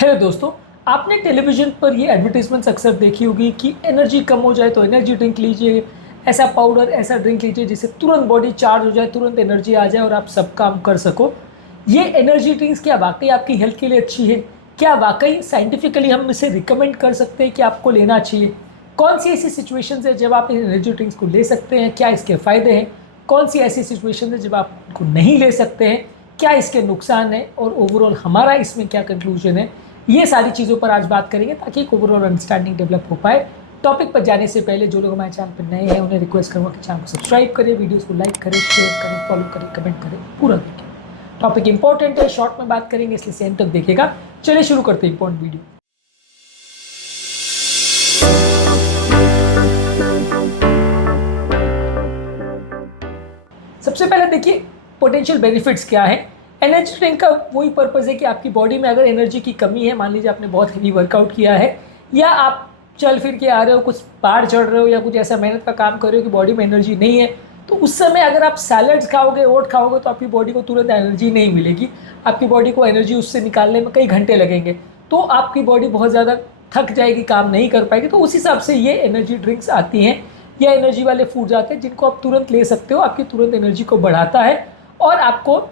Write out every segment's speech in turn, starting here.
Hello दोस्तों। आपने television पर ये एडवर्टाइजमेंट्स अक्सर देखी होगी कि एनर्जी कम हो जाए तो एनर्जी ड्रिंक लीजिए, ऐसा पाउडर ऐसा ड्रिंक लीजिए जिससे तुरंत बॉडी चार्ज हो जाए, तुरंत एनर्जी आ जाए और आप सब काम कर सको। ये एनर्जी ड्रिंक्स क्या वाकई आपकी हेल्थ के लिए अच्छी है? क्या वाकई साइंटिफिकली हम इसे रिकमेंड कर सकते हैं कि आपको लेना चाहिए? कौन सी ऐसी सिचुएशंस है जब आप इन एनर्जी ड्रिंक्स को ले सकते हैं? क्या इसके फ़ायदे हैं? कौन सी ऐसी सिचुएशन है जब आप इनको नहीं ले सकते हैं? क्या इसके नुकसान हैं और ओवरऑल हमारा इसमें क्या कंक्लूजन है? ये सारी चीज़ों पर आज बात करेंगे ताकि एक ओवरऑल अंडरस्टैंडिंग डेवलप हो पाए। टॉपिक पर जाने से पहले जो लोग हमारे चैनल पर नए हैं उन्हें रिक्वेस्ट करूँगा कि चैनल को सब्सक्राइब करें, वीडियोस को लाइक करें, शेयर करें, फॉलो करें, कमेंट करें, पूरा देखें। टॉपिक इंपॉर्टेंट है, शॉर्ट में बात करेंगे इसलिए एंड तक देखिएगा। चलिए शुरू करते हैं इंपॉर्टेंट वीडियो। सबसे पहले देखिए पोटेंशियल बेनिफिट्स क्या है। एनर्जी ड्रिंक का वही पर्पज़ है कि आपकी बॉडी में अगर एनर्जी की कमी है, मान लीजिए आपने बहुत हेवी वर्कआउट किया है या आप चल फिर के आ रहे हो, कुछ पहाड़ चढ़ रहे हो या कुछ ऐसा मेहनत का काम कर रहे हो कि बॉडी में एनर्जी नहीं है, तो उस समय अगर आप सैलड्स खाओगे, ओट खाओगे तो आपकी बॉडी को तुरंत एनर्जी नहीं मिलेगी। आपकी बॉडी को एनर्जी उससे निकालने में कई घंटे लगेंगे, तो आपकी बॉडी बहुत ज़्यादा थक जाएगी, काम नहीं कर पाएगी। तो उस हिसाब से ये एनर्जी ड्रिंक्स आती हैं या एनर्जी वाले फूड्स आते हैं जिनको आप तुरंत ले सकते हो। आपकी तुरंत एनर्जी को बढ़ाता है और आपको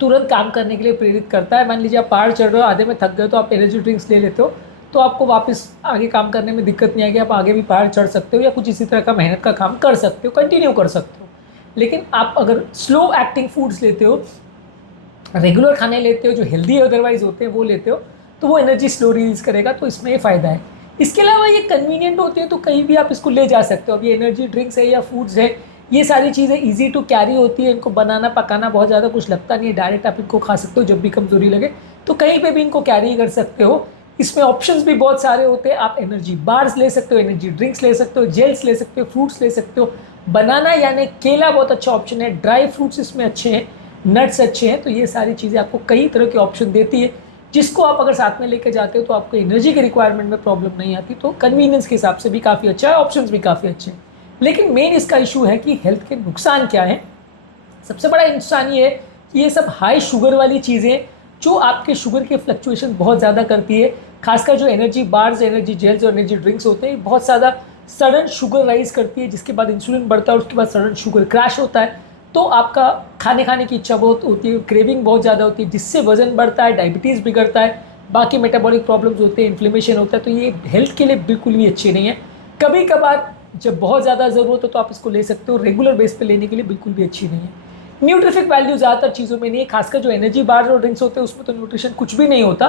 तुरंत काम करने के लिए प्रेरित करता है। मान लीजिए आप पहाड़ चढ़ रहे हो, आधे में थक गए, तो आप एनर्जी ड्रिंक्स ले लेते हो तो आपको वापस आगे काम करने में दिक्कत नहीं आएगी। आप आगे भी पहाड़ चढ़ सकते हो या कुछ इसी तरह का मेहनत का काम कर सकते हो, कंटिन्यू कर सकते हो। लेकिन आप अगर स्लो एक्टिंग फूड्स लेते हो, रेगुलर खाने लेते हो जो हेल्दी अदरवाइज होते हैं वो लेते हो, तो वो एनर्जी स्लो रिलीज करेगा। तो इसमें ये फ़ायदा है। इसके अलावा ये कन्वीनियंट होती है तो कहीं भी आप इसको ले जा सकते हो। अब ये एनर्जी ड्रिंक्स है या फूड्स है, ये सारी चीज़ें इजी टू कैरी होती है। इनको बनाना पकाना बहुत ज़्यादा कुछ लगता नहीं है, डायरेक्ट आप इनको खा सकते हो जब भी कमज़ोरी लगे तो कहीं पे भी इनको कैरी कर सकते हो। इसमें ऑप्शंस भी बहुत सारे होते हैं। आप एनर्जी बार्स ले सकते हो, एनर्जी ड्रिंक्स ले सकते हो, जेल्स ले सकते हो, फ्रूट्स ले सकते हो। बनाना यानी केला बहुत अच्छा ऑप्शन है, ड्राई फ्रूट्स इसमें अच्छे हैं, नट्स अच्छे हैं। तो ये सारी चीज़ें आपको कई तरह के ऑप्शन देती है जिसको आप अगर साथ में लेके जाते हो तो आपको एनर्जी के रिक्वायरमेंट में प्रॉब्लम नहीं आती। तो कन्वीनियंस के हिसाब से भी काफ़ी अच्छा है, ऑप्शंस भी काफ़ी अच्छे हैं। लेकिन मेन इसका इशू है कि हेल्थ के नुकसान क्या है। सबसे बड़ा नुकसान ये है कि ये सब हाई शुगर वाली चीज़ें जो आपके शुगर के फ्लक्चुएशन बहुत ज़्यादा करती है, खासकर जो एनर्जी बार्स, एनर्जी जेल्स और एनर्जी ड्रिंक्स होते हैं, बहुत ज़्यादा सडन शुगर राइज करती है जिसके बाद इंसुलिन बढ़ता है और उसके बाद सडन शुगर क्रैश होता है। तो आपका खाने की इच्छा बहुत होती है, क्रेविंग बहुत ज़्यादा होती है जिससे वजन बढ़ता है, डायबिटीज़ बिगड़ता है, बाकी मेटाबॉलिक प्रॉब्लम्स होते हैं, इन्फ्लेमेशन होता है। तो ये हेल्थ के लिए बिल्कुल भी अच्छी नहीं है। कभी कभार जब बहुत ज़्यादा ज़रूरत हो तो आप इसको ले सकते हो, रेगुलर बेस पे लेने के लिए बिल्कुल भी अच्छी नहीं है। न्यूट्रिफिक वैल्यू ज़्यादातर चीज़ों में नहीं है, खासकर जो एनर्जी बार्स और ड्रिंक्स होते हैं उसमें तो न्यूट्रिशन कुछ भी नहीं होता।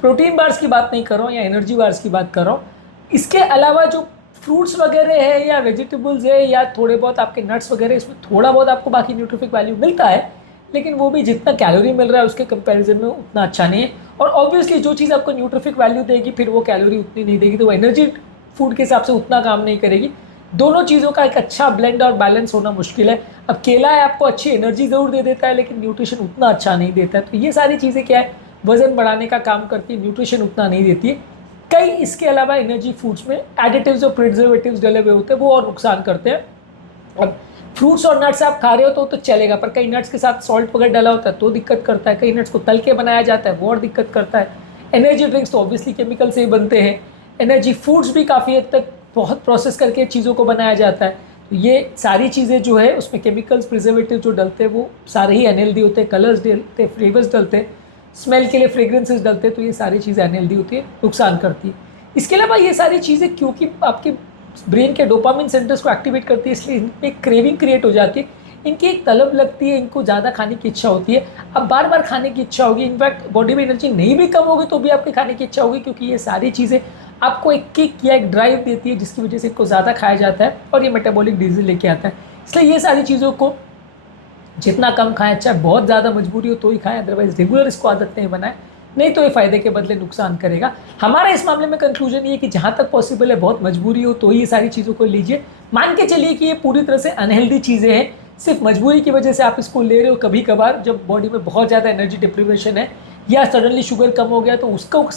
प्रोटीन बार्स की बात नहीं कर रहा हूँ या एनर्जी बार्स की बात कर रहा हूँ। इसके अलावा जो फ्रूट्स वगैरह है या वेजिटेबल्स है या थोड़े बहुत आपके नट्स वगैरह, इसमें थोड़ा बहुत आपको बाकी न्यूट्रिफिक वैल्यू मिलता है, लेकिन वो भी जितना कैलोरी मिल रहा है उसके कंपैरिजन में उतना अच्छा नहीं है। और ऑब्वियसली जो चीज़ आपको न्यूट्रिफिक वैल्यू देगी फिर वो कैलोरी उतनी नहीं देगी, तो वो एनर्जी फूड के हिसाब से उतना काम नहीं करेगी। दोनों चीज़ों का एक अच्छा ब्लेंड और बैलेंस होना मुश्किल है। अब केला है, आपको अच्छी एनर्जी ज़रूर दे देता है लेकिन न्यूट्रिशन उतना अच्छा नहीं देता है। तो ये सारी चीज़ें क्या है, वज़न बढ़ाने का काम करती है, न्यूट्रिशन उतना नहीं देती है। कई इसके अलावा एनर्जी फूड्स में एडिटिव्स और प्रिजर्वेटिव्स डले हुए होते हैं, वो और नुकसान करते हैं। अब फ्रूट्स और नट्स आप खा रहे हो तो चलेगा, पर कई नट्स के साथ सॉल्ट वगैरह डला होता है तो दिक्कत करता है। कई नट्स को तल के बनाया जाता है वो और दिक्कत करता है। एनर्जी ड्रिंक्स तो ऑब्वियसली केमिकल से ही बनते हैं। एनर्जी फूड्स भी काफ़ी हद तक बहुत प्रोसेस करके चीज़ों को बनाया जाता है। तो ये सारी चीज़ें जो है उसमें केमिकल्स, प्रिजर्वेटिव जो डलते हैं वो सारे ही अनहेल्दी होते हैं। कलर्स डलते हैं, फ्लेवर्स डलते हैं, स्मेल के लिए फ्रेग्रेंसेस डलते हैं, तो ये सारी चीज़ें अनहेल्दी होती है, नुकसान करती है। इसके अलावा ये सारी चीज़ें क्योंकि आपके ब्रेन के डोपामिन सेंटर्स को एक्टिवेट करती है, इसलिए इन पे क्रेविंग क्रिएट हो जाती है, इनकी एक तलब लगती है, इनको ज़्यादा खाने की इच्छा होती है। अब बार बार खाने की इच्छा होगी, इनफैक्ट बॉडी में एनर्जी नहीं भी कम होगी तो भी आपके खाने की इच्छा होगी, क्योंकि ये सारी चीज़ें आपको एक किक या एक ड्राइव देती है जिसकी वजह से इनको ज़्यादा खाया जाता है और ये मेटाबॉलिक डिजीज लेके आता है। इसलिए ये सारी चीज़ों को जितना कम खाएं अच्छा है। बहुत ज़्यादा मजबूरी हो तो ही खाएं, अदरवाइज रेगुलर इसको आदत नहीं बनाएं, नहीं तो ये फ़ायदे के बदले नुकसान करेगा। हमारा इस मामले में कंक्लूजन ये है कि जहाँ तक पॉसिबल है, बहुत मजबूरी हो तो ही ये सारी चीज़ों को लीजिए। मान के चलिए कि ये पूरी तरह से अनहेल्दी चीज़ें हैं, सिर्फ मजबूरी की वजह से आप इसको ले रहे हो। कभी कभार जब बॉडी में बहुत ज़्यादा एनर्जी डिप्रीवेशन है या सडनली शुगर कम हो गया तो उसको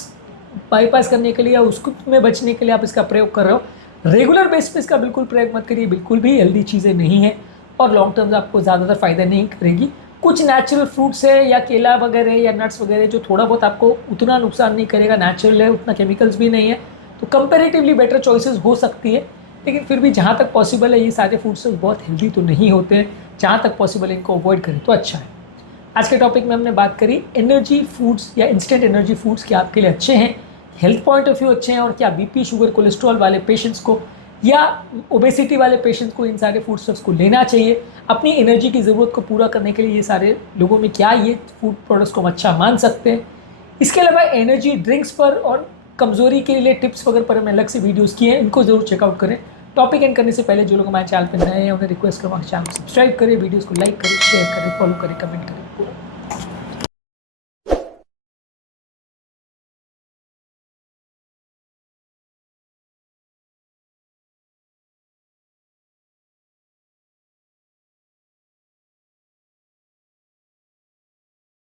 बाईपास करने के लिए या उसको में बचने के लिए आप इसका प्रयोग कर रहे हो। रेगुलर बेस पे इसका बिल्कुल प्रयोग मत करिए, बिल्कुल भी हेल्दी चीज़ें नहीं है और लॉन्ग टर्म आपको ज़्यादातर फ़ायदा नहीं करेगी। कुछ नेचुरल फ्रूट्स है या केला वगैरह या नट्स वगैरह जो थोड़ा बहुत आपको उतना नुकसान नहीं करेगा, नेचुरल है, उतना केमिकल्स भी नहीं है, तो कंपेरेटिवली बेटर चॉइसेस हो सकती है। लेकिन फिर भी जहाँ तक पॉसिबल है ये सारे फूड्स बहुत हेल्दी तो नहीं होते हैं, जहाँ तक पॉसिबल इनको अवॉइड करें तो अच्छा है। आज के टॉपिक में हमने बात करी एनर्जी फूड्स या इंस्टेंट एनर्जी फूड्स क्या आपके लिए अच्छे हैं, हेल्थ पॉइंट ऑफ व्यू अच्छे हैं, और क्या बीपी शुगर कोलेस्ट्रॉल वाले पेशेंट्स को या ओबेसिटी वाले पेशेंट्स को इन सारे फूड स्टफ्स को लेना चाहिए अपनी एनर्जी की ज़रूरत को पूरा करने के लिए। ये सारे लोगों में क्या ये फूड प्रोडक्ट्स को हम अच्छा मान सकते हैं। इसके अलावा एनर्जी ड्रिंक्स पर और कमज़ोरी के लिए टिप्स वगैरह पर हमने अलग से वीडियोज़ किए हैं, इनको ज़रूर चेकआउट करें। टॉपिक एंड करने से पहले जो लोग हमारे चैनल पर नए हैं उन्हें रिक्वेस्ट करूँगा चैनल सब्सक्राइब करें, वीडियोज़ को लाइक करें, शेयर करें, फॉलो करें, कमेंट करें।